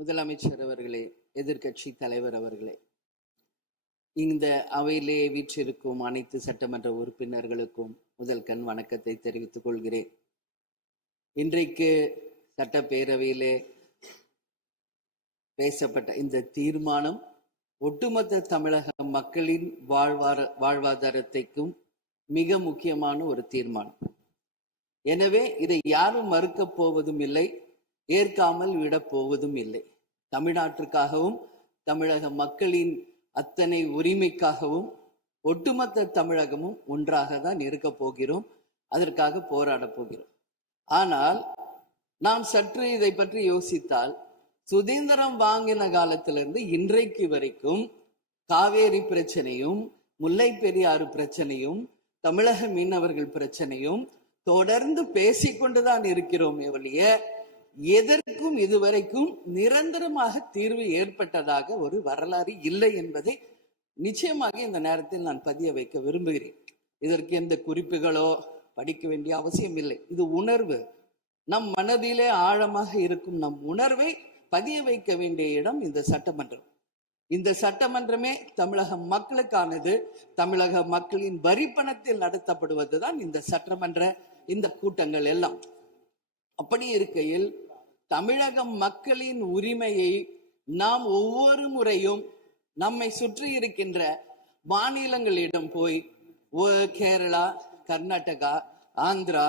முதலமைச்சர் அவர்களே, எதிர்கட்சி தலைவர் அவர்களே, இந்த அவையிலே வீற்றிருக்கும் அனைத்து சட்டமன்ற உறுப்பினர்களுக்கும் முதல் கண் வணக்கத்தை தெரிவித்துக் கொள்கிறேன். இன்றைக்கு சட்டப்பேரவையிலே பேசப்பட்ட இந்த தீர்மானம் ஒட்டுமொத்த தமிழக மக்களின் வாழ்வாதாரத்தைக்கும் மிக முக்கியமான ஒரு தீர்மானம். எனவே இதை யாரும் மறுக்கப் போவதும் இல்லை, ஏற்காமல் விடப் போவதும் இல்லை. தமிழ்நாட்டிற்காகவும் தமிழக மக்களின் அத்தனை உரிமைக்காகவும் ஒட்டுமொத்த தமிழகமும் ஒன்றாக தான் இருக்க போகிறோம், அதற்காக போராட போகிறோம். ஆனால் நாம் சற்று இதை பற்றி யோசித்தால், சுதந்திரம் வாங்கின காலத்திலிருந்து இன்றைக்கு வரைக்கும் காவேரி பிரச்சனையும் முல்லை பெரியாறு பிரச்சனையும் தமிழக மீனவர்கள் பிரச்சனையும் தொடர்ந்து பேசிக்கொண்டுதான் இருக்கிறோம். ஒழிய எதற்கும் இதுவரைக்கும் நிரந்தரமாக தீர்வு ஏற்பட்டதாக ஒரு வரலாறு இல்லை என்பதை நிச்சயமாக இந்த நேரத்தில் நான் பதிய வைக்க விரும்புகிறேன். இதற்கு எந்த குறிப்புகளோ படிக்க வேண்டிய அவசியம் இல்லை. இது உணர்வு, நம் மனதிலே ஆழமாக இருக்கும் நம் உணர்வை பதிய வைக்க வேண்டிய இடம் இந்த சட்டமன்றம். இந்த சட்டமன்றமே தமிழக மக்களுக்கானது. தமிழக மக்களின் வரி பணத்தில் நடத்தப்படுவதுதான் இந்த சட்டமன்ற இந்த கூட்டங்கள் எல்லாம். அப்படி இருக்கையில் தமிழக மக்களின் உரிமையை நாம் ஒவ்வொரு முறையும் நம்மை சுற்றி இருக்கின்ற மாநிலங்களிடம் போய் கேரளா, கர்நாடகா, ஆந்திரா,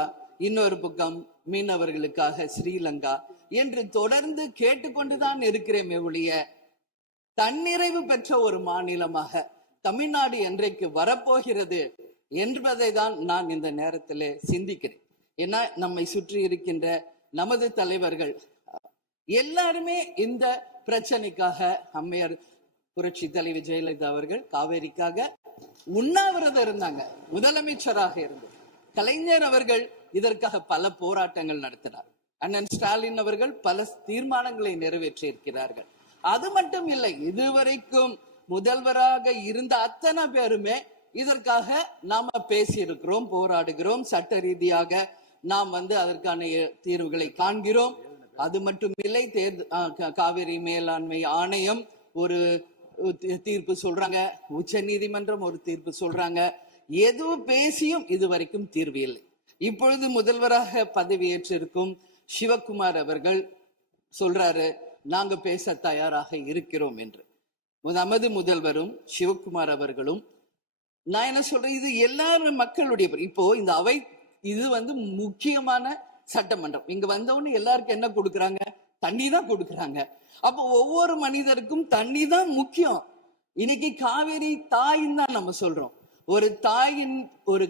இன்னொரு பக்கம் மீனவர்களுக்காக ஸ்ரீலங்கா என்று தொடர்ந்து கேட்டுக்கொண்டுதான் இருக்கிறேன். ஒழிய தன்னிறைவு பெற்ற ஒரு மாநிலமாக தமிழ்நாடு என்றைக்கு வரப்போகிறது என்பதை தான் நான் இந்த நேரத்தில் சிந்திக்கிறேன். ஏன்னா நம்மை சுற்றி இருக்கின்ற நமது தலைவர்கள் எல்லாருமே இந்த பிரச்சனைக்காக, அம்மையார் புரட்சி தலைவி ஜெயலலிதா அவர்கள் காவேரிக்காக உண்ணாவிரதம் இருந்தாங்க, முதலமைச்சராக இருந்து. கலைஞர் அவர்கள் இதற்காக பல போராட்டங்கள் நடத்தினார். அண்ணன் ஸ்டாலின் அவர்கள் பல தீர்மானங்களை நிறைவேற்றி இருக்கிறார்கள். அது மட்டும் இல்லை, இதுவரைக்கும் முதல்வராக இருந்த அத்தனை பேருமே இதற்காக நாம பேசி இருக்கிறோம், போராடுகிறோம், சட்ட ரீதியாக நாம் அதற்கான தீர்வுகளை காண்கிறோம். அது மட்டும் இல்லை, காவிரி மேலாண்மை ஆணையம் ஒரு தீர்ப்பு சொல்றாங்க, உச்ச நீதிமன்றம் ஒரு தீர்ப்பு சொல்றாங்க. எதுவும் பேசியும் இதுவரைக்கும் தீர்வு இல்லை. இப்பொழுது முதல்வராக பதவியேற்றிருக்கும் சிவகுமார் அவர்கள் சொல்றாரு, நாங்க பேச தயாராக இருக்கிறோம் என்று. நமது முதல்வரும் சிவகுமார் அவர்களும், நான் என்ன சொல்றேன், இது எல்லாரும் மக்களுடைய, இப்போ இந்த அவை இது முக்கியமான சட்டமன்றம். இங்க வந்தவொன்னு எல்லாருக்கும் என்ன கொடுக்குறாங்க? தண்ணி தான் கொடுக்குறாங்க. அப்போ ஒவ்வொரு மனிதருக்கும் தண்ணி தான் முக்கியம். இன்னைக்கு காவேரி தாயின்னு தான் நம்ம சொல்றோம். ஒரு தாயின் ஒரு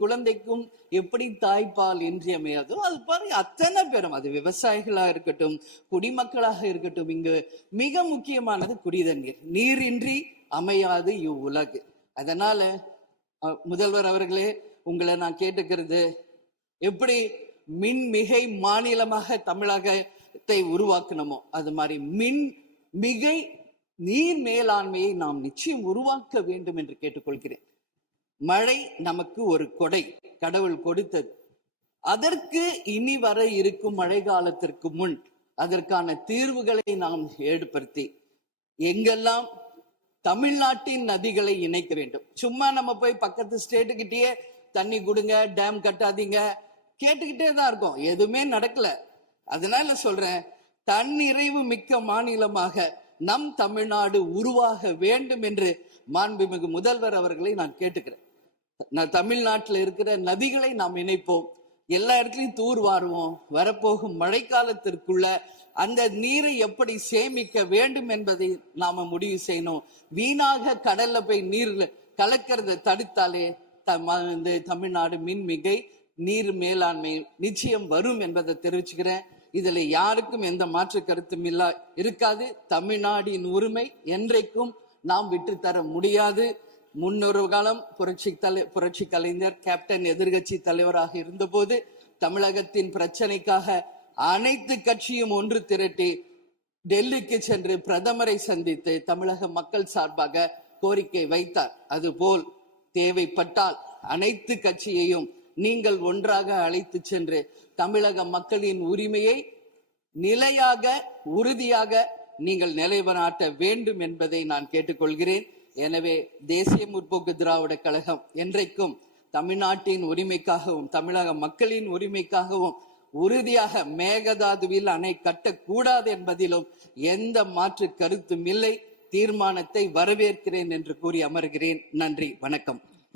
குழந்தைக்கும் எப்படி தாய்ப்பால் இன்றியமையாதோ அது பாருங்க, அத்தனை பேரும், அது விவசாயிகளா இருக்கட்டும், குடிமக்களாக இருக்கட்டும், இங்கு மிக முக்கியமானது குடிதண்ணீர். நீரின்றி அமையாது இவ்வுலகு. அதனால முதல்வர் அவர்களே, உங்களை நான் கேட்டுக்கிறது, எப்படி மின்மிகை மாநிலமாக தமிழகத்தை உருவாக்கணுமோ அது மாதிரி மிகை நீர் மேலாண்மையை நாம் நிச்சயம் உருவாக்க வேண்டும் என்று கேட்டுக்கொள்கிறேன். மழை நமக்கு ஒரு கொடை, கடவுள் கொடுத்தது. அதற்கு இனி வர இருக்கும் மழை காலத்திற்கு முன் அதற்கான தீர்வுகளை நாம் ஏற்படுத்தி எங்கெல்லாம் தமிழ்நாட்டின் நதிகளை இணைக்க வேண்டும். சும்மா நம்ம போய் பக்கத்து ஸ்டேட்டுக்கிட்டேயே தண்ணி கொடுங்க, டேம் கட்டாதீங்க கேட்டுக்கிட்டே தான் இருக்கோம், எதுவுமே நடக்கல. அதனால சொல்றேன், தன்னிறைவு மிக்க மாநிலமாக நம் தமிழ்நாடு உருவாக வேண்டும் என்று மாண்புமிகு முதல்வர் அவர்களை நான் கேட்டுக்கிறேன். தமிழ்நாட்டில் இருக்கிற நதிகளை நாம் இணைப்போம், எல்லா இடத்துலையும் தூர்வாருவோம். வரப்போகும் மழைக்காலத்திற்குள்ள அந்த நீரை எப்படி சேமிக்க வேண்டும் என்பதை நாம முடிவு செய்யணும். வீணாக கடல்ல போய் நீர் கலக்கிறத தடுத்தாலே தமிழ்நாடு மின்மிகை நீர் மேலாண்மை நிச்சயம் வரும் என்பதை தெரிவிச்சுக்கிறேன். இதுல யாருக்கும் எந்த மாற்று கருத்தும் இருக்காது. தமிழ்நாடின் உரிமை என்றைக்கும் நாம் விட்டு தர முடியாது. முன்னொரு காலம் புரட்சி கலைஞர் கேப்டன் எதிர்கட்சி தலைவராக இருந்தபோது தமிழகத்தின் பிரச்சனைக்காக அனைத்து கட்சியும் ஒன்று திரட்டி டெல்லிக்கு சென்று பிரதமரை சந்தித்து தமிழக மக்கள் சார்பாக கோரிக்கை வைத்தார். அதுபோல் தேவைப்பட்டால் அனைத்து கட்சியையும் நீங்கள் ஒன்றாக அழைத்து சென்று தமிழக மக்களின் உரிமையை நிலையாக உறுதியாக நீங்கள் நிலைநாட்ட வேண்டும் என்பதை நான் கேட்டுக்கொள்கிறேன். எனவே தேசிய முற்போக்கு திராவிட கழகம் என்றைக்கும் தமிழ்நாட்டின் உரிமைக்காகவும் தமிழக மக்களின் உரிமைக்காகவும் உறுதியாக மேகதாதுவில் அணை கட்டக்கூடாது என்பதிலும் எந்த மாற்று கருத்தும் இல்லை. தீர்மானத்தை வரவேற்கிறேன் என்று கூறி அமர்கிறேன். நன்றி, வணக்கம்.